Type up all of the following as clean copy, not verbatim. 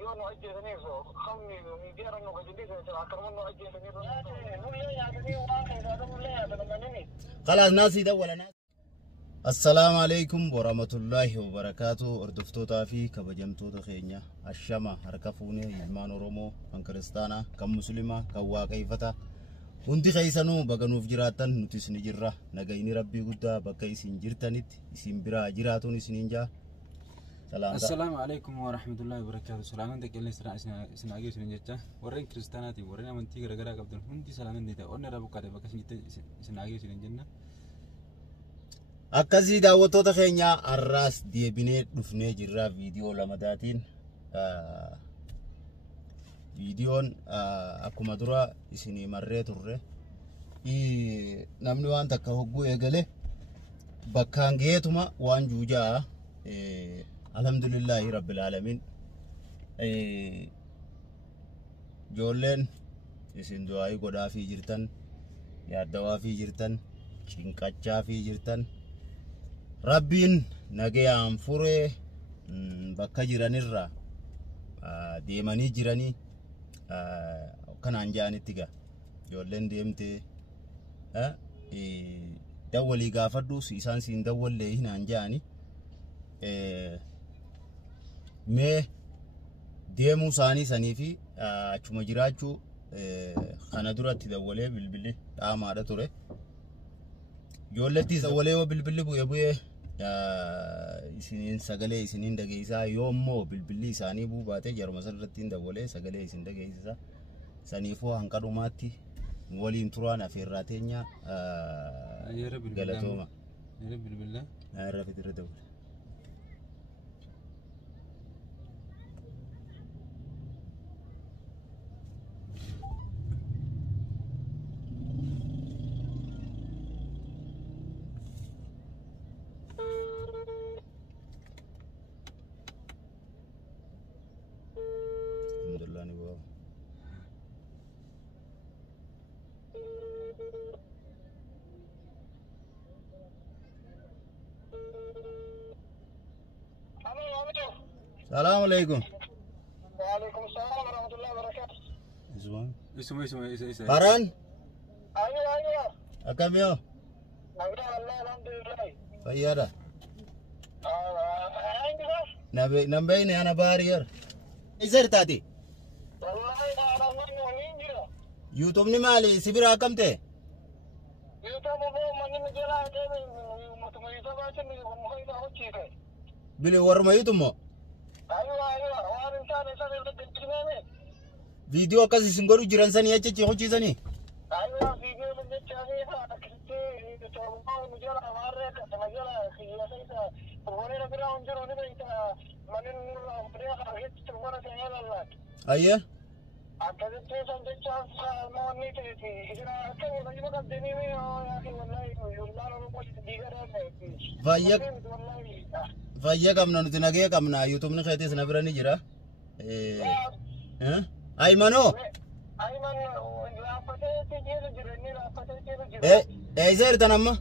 يوم أجي ثنيسو خمني مدير إنه كجديد أكرم إنه أجي ثنيسو ولا يا ثنيس واحد هذا ولا يا ثنيس خلاص ناسي ده ولا ناس. السلام عليكم ورحمة الله وبركاته. أردفتوتا في كبجمتوتا خينيا الشما هركفوني إلمان رومو أنكرستانا كمسلمة كواقيفتا hundi keessanuu baga nuuf jiraatan nuti isin jirra nagayni rabbii guddaa bakka isin jirtanitti isin bira jiraatuun isiniin jaa. Assalamu alaikum wa rahmatullahi wa barakatuh. Salaaman taqillee isin agee isin jecha warreen kiristaanaati warreen amantii garaagaraa qabdan hundi salaaman deeta onni rabu qade bakka isin agee isin jenna. Akkasii daawwattoota keenya har'aas deebinee dhufnee jirra viidiyoo lamadaatiin. Videoon akkuma dura isinii marree turre namni waan takka hogguu eegale bakkaan geetuma waan juujaa alhamdulillahi rabbil alamin ijoolleen isin du'aayii godhaafii jirtan yaaddawaafii jirtan cinqachaafii jirtan rabbiin nagayaan furee bakka jiranirra deemanii jiranii kanaan jaanitti gaa ijoolleen deemtee dawwalii gaafadhuus isaan siin dawwallee hinaan jaani mee deemuu isaanii sanii fi achuma jiraachuu kana duratti dawwalee bilbilli dhaamaadha ture ijoollettis dawwalee yoo bilbilli bu'ee isiniin sagalee isiniin dhageessaa yoommoo bilbilli isaanii buu baatee jaruma sanarrattiin dawwalee sagalee isin dhageessisa saniifoo hanqadhumaatti waliin turaan afeerraa teenya galatooma irra fitira dawwale. السلام عليكم. وعليكم السلام ورحمة الله وبركاته. اسمه فران. أيوة. أكم يوم؟ نبي الله الحمد لله. فيارا. عندك؟ نبيني أنا بارير. إزاي تادي؟ والله أنا من جرا. يوتيوب نمالي سبيرا كم تي؟ يوتيوب هو من جرا كذا يوتيوب عشان مخيطة هو شيء. بلي ورما يوتيوب. أيوة وإنسان يسافر فيديو كذا سنقولوا جيران سني أجي تيجي سني. أيوة فيديو من جتاني كذي تروما مجرا مارة مجرا خياسة وغير كذا أنجر ونبي منين بدي أخذ تروما سنيا الله. أيه. أكيد تيجي تجاس موني تيجي إذا أكيد ما يبغى تدني مي يا أخي والله يولان روما تيجي كذا. Fayya kamna nuti nagee kamna YouTube ni khaytis na birani jira Aymano Ayman raafate tijjira jirani raafate tijjira izer tanamma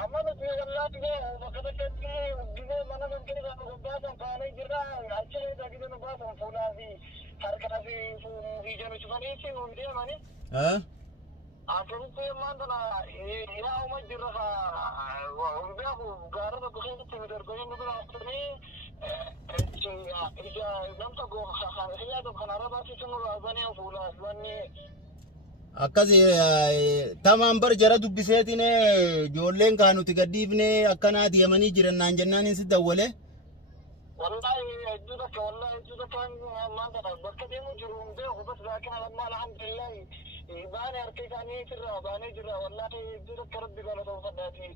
amma nuti wallahi bakka ketti gide mana kan kira gobbasan kaane jira achire da gide no basan fulaafi harkana fi hijanu chufani si unde mani أكيد ما عندنا يا أم الجرة وبيعوا قارة بخير تقدر تقولين نقول أصلي إذا لم تكن خيار بخنارة بس يسمون أبني وفولا أبني akkasi tamam bar jara dubbiseetine joolleen kaanu tigaddiifne akkana diamanii jiran naan jennaan insi dawwale wallahi ajudaka wallahi ajudaka ma ndana bakade mu jirum de hubas lakin amma alhamdulillah bani arkani tira bani jira wallahi ajudaka rabbi qala tawfadati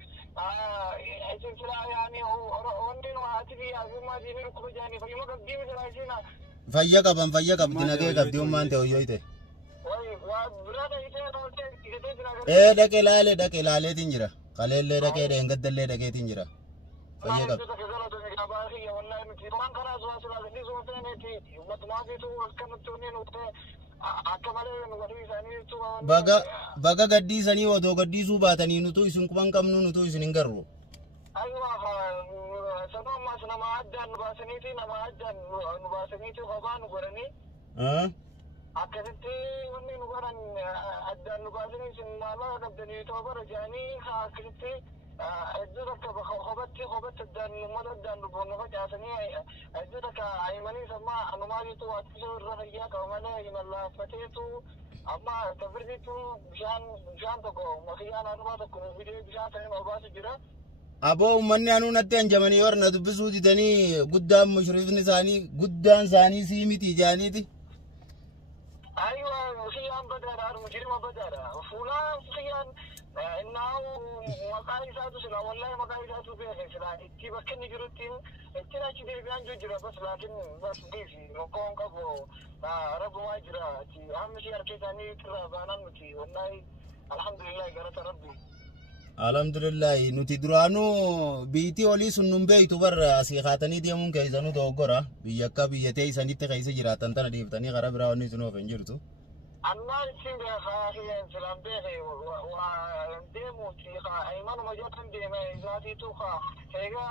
ajin tira yani ondin wa atibi azuma dinu ko jani fa yuma gaddi mi jira jina fayya qabdi nagee qabdi ummaan ta'u yoyte dhaqe laaleetiin jira qaleellee dhaqee dheengaddallee dhaqeetiin jira fayya qabdi baga gaddiisanii odoo gaddiisuu baatanii nutu isin quban qabnu nutu isin hin garru سنوم ما سنا ما عدى نباسنيتي نما عدى نباسنيتي غبان وقرني أكدتي وني نقرن عدى نباسنيتي ما لا نبدني توبر جاني أكدتي أجدك خبت الدن مدى الدن بنوك عسني أجدك أيمني سما أنمالي تو أتشور رهيا كمانا يملا فتيتو أما تبرديتو بشان تكو مخيان أنما تكو فيديو بشان تاني مباس جرا أبو مني أنو نتين جماني ورنا دبسو دي قدام مشرفني ثاني قدام ثاني سيمتي جانيتي أيوة مخيان بدر مجرم بدر فلان مخيان إنه مقاي ساتو سلا والله مقاي ساتو بيخي سلا إتي بكني جرتين إتنا كده بيان جرا بس لكن بس بيسي نكون كبو رب ما جرا إتي أهم شيء أركيتاني ترى بانان متي والله الحمد لله قرأت ربي الحمد لله نتي درانو بيتي ولي سنن بيتو بر أسيخاتني ديمون كيزانو دوغورا بيكا بيتي سانيت كيس جراتان تنا ديفتاني غرب راوني سنو فنجرتو أنا سين بخاخي سلام بخي وديمو تيخا أيمان مجوتن ديما ذاتي توخا هيغا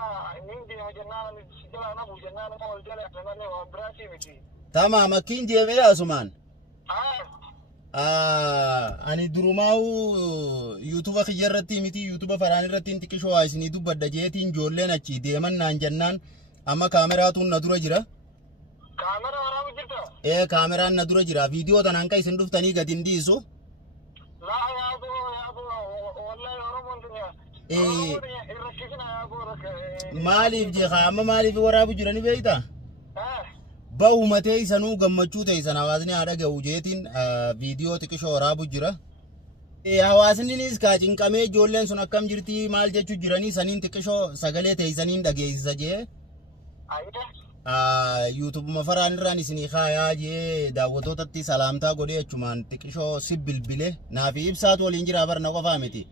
من ديما جنانا سجلا نبو جنانا مول جلع جنانا وبراسي متي تمام أكين جيمي يا سمان أنا دروماو يوتيوب خيرتي متي يوتيوب فراني رتين تكشوا عايزني دو بدجيتين جولين أشي ديما نانجنان أما كاميراتون ندورة جرا كاميرا ورا وجرتا إيه كاميرا ندورة جرا فيديو تنانكا يسندوف تاني قدين ديسو لا يا أبو والله يورمون دنيا إيه يركزنا يا أبو رك مالي في خامة مالي في ورا بجراني بيتا باو متى سنو قمتشو تيسنا وازني هذا جوجيتين فيديو تكشوا ورا بجرا hawaasni nis kaacin qamee ijoolleen sun akkam jirti maal jechuu jiranii saniin xiqqishoo sagalee teessaniin dhageessisa jee YouTube mafaraan irraan isinii kaayaa jee daawwatootatti salaamtaa godhee achumaan xiqqishoo si bilbile naaf ibsaatu waliin jira barna qofaa miti.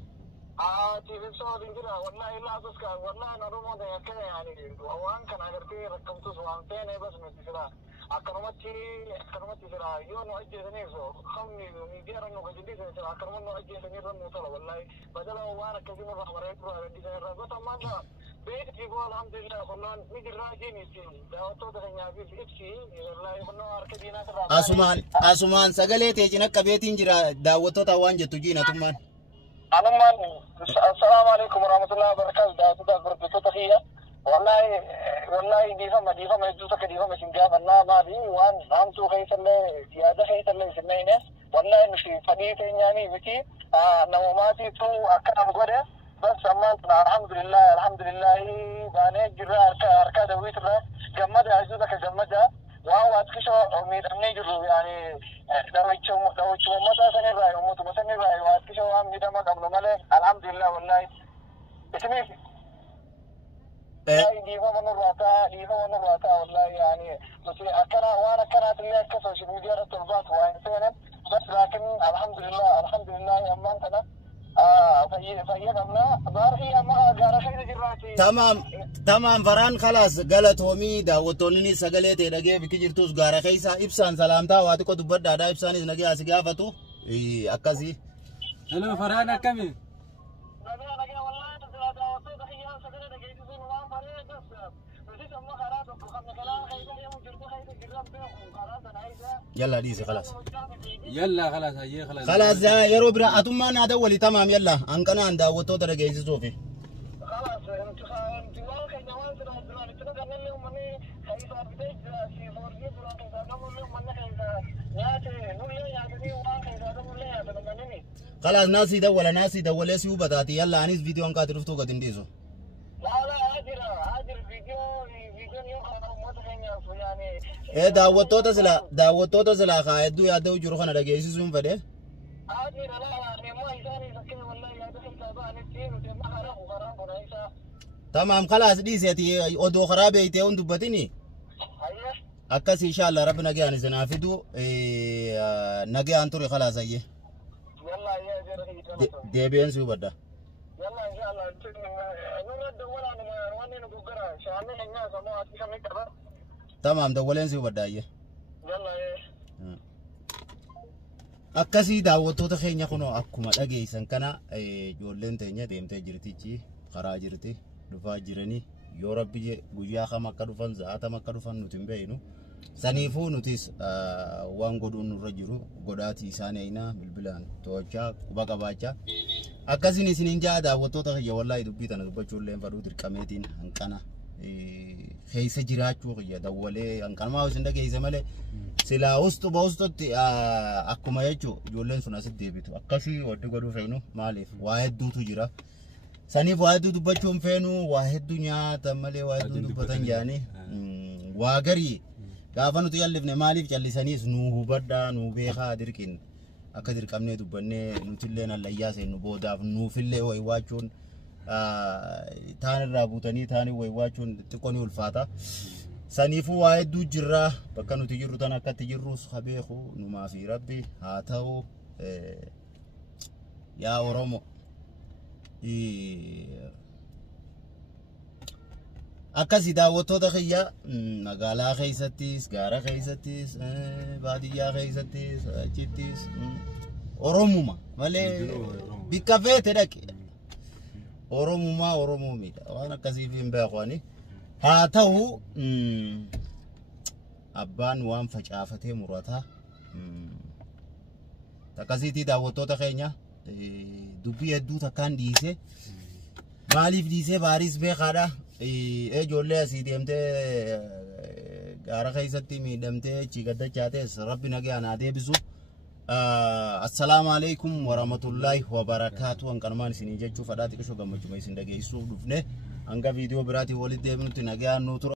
تلفزيون وبنجرا والله لا بس كان والله أنا روما ده كذا يعني وان كان أقرتي ركبت سوان تاني بس مثلا أكرمتي سلا يوم أجي ثنيزو خمني ميدير إنه كجديد سلا أكرمنا أجي ثنيزو موصل والله بدل وانا كذي مرة مريت برا بدي سير بس ما جا بيت جيبوا الحمد لله خلنا ميدير راجيني سي دعوتو ده نيابي إبسي والله خلنا أركدينا ترى asumaan sagalee teessina qabeetiin jira daawwattoota waan jettu jiina tummaan. السلام عليكم ورحمة الله وبركاته. ده برضو تخيّة والله ديفما يجوزك ديفما سنجاب الله ما بي وان عمتو خيس اللي زيادة خيس اللي سمينه والله مش فديت يعني بكي نوماتي تو أكرم قده بس أمانتنا الحمد لله باني جرى أركاد ويترى جمد عزوزك جمدها وهو أتكشو أميد أمني جرو يعني لو يتشو متى سنراي ومتو سنراي وأتكشو أميد ما قبل ماله الحمد لله والله اسمي ديفا من الرواتا والله يعني بس أكنا وأنا كانت اللي أكسر شو مدير التربات وإنسانا بس لكن الحمد لله أمانتنا فيدمنا بارحي أما قال خير جراتي تمام فران خلاص قالتهمي داوتونني سغليتي دغه بكجرتوس غارا خيسا ابسان سلامتا واتكو دبدا دا ابسان نغي اسغافتو اكاسي هلو فران كمي يلا ديسي خلاص هي خلاص يا روبرا اتما نادا ولي تمام يلا انكنا عند داوتو درجه زوفي خلاص انت ما كان جوال ترى كان لهم مني خايف ابديت في فورجي خلاص ناسي دولة سيو بتاتي يلا أنيس فيديو أنك ترفتو قد نديزو لا هاجر فيديو يوم ما تخيني يعني إيه داوتوتا سلا خايدو يادو جروخنا دقيسي سوم فده هاجر لا ما يساني سكين والله يا دخل تابعني تين وما خراب ونايسا تمام خلاص ديسيتي أدو خرابة يتيون دبتيني أكاس إن شاء الله ربنا جاني سنافدو نجي أنتوري خلاص أيه يلا يا جرى ديبين سو بدا يلا إن شاء الله نور الدولة نواني نبوكرا شامل الناس ما أتكلم كذا تمام دولين سو بدا أيه يلا أكاسي daawwattoota keenya kuno akkuma dhageessan kana ijoolleen teenya deemtee jirtichi karaa jirti dhufaa jiranii yoo rabbi guyyaa kam akka dhufan za'atam akka dhufan nuti hin beeknu saniifuu nutis waan godhuun nurra jiru godhaati isaan eeyna bilbilaan to'achaa quba qabaachaa akkasiin isiniin jaa daawwattoota kiyya wallaahi dubbii tana dubbachuullee fadhuu dirqameetiin hanqana keessa jiraachuu kiyya dawwalee hanqanumaa isin dhageesse malee silaa ustutti akkuma jechuu ijoolleen sun asitti deebitu akkasii waddi godhuu feenu maaliif waa hedduutu jira saniif waa hedduu dubbachuun feenu waa hedduu nyaata malee waa hedduu dubbatan jaanii waa garii gaafa nuti yallifne maaliif callisaniis nu hubadhaa nu beekaa dirqin akka dirqamnee dubbannee nutillee allayyaa seennu boodaaf nuufillee waywaachuun taanirraa buutanii taanii waywaachuun xiqqoon ulfaata saniifuu waa hedduu jirraa bakka nuti jirru tan akkatti jirrus habeeku numaa fi rabbi haa ta'u yaa Oromo akkasi daawwattoota kiyya magaalaa keessattis gaara keessattis baadiyyaa keessattis achittis Oromuma malee bikka feete dhaqe Oromuma Oromoomidha waan akkasiif hin beekwani haa ta'u abbaan waan facaafatee murataa akkasiitii daawwattoota keenya dubbii hedduu takkaan dhiise maaliif dhiise baaris beekaadha ijoollee asii deemtee gaara keessatti miidhamtee achi gaddachaates rabbi nagaan haa deebisu assalamu alaikum warahmatullahi wabarakatuh hanqanumaan isinii jechuu fadhaa xiqqoo gammachuma isin dhageessuu dhufne hanga viidiyoo biraatiin walitti deebinutti nagaan nu tura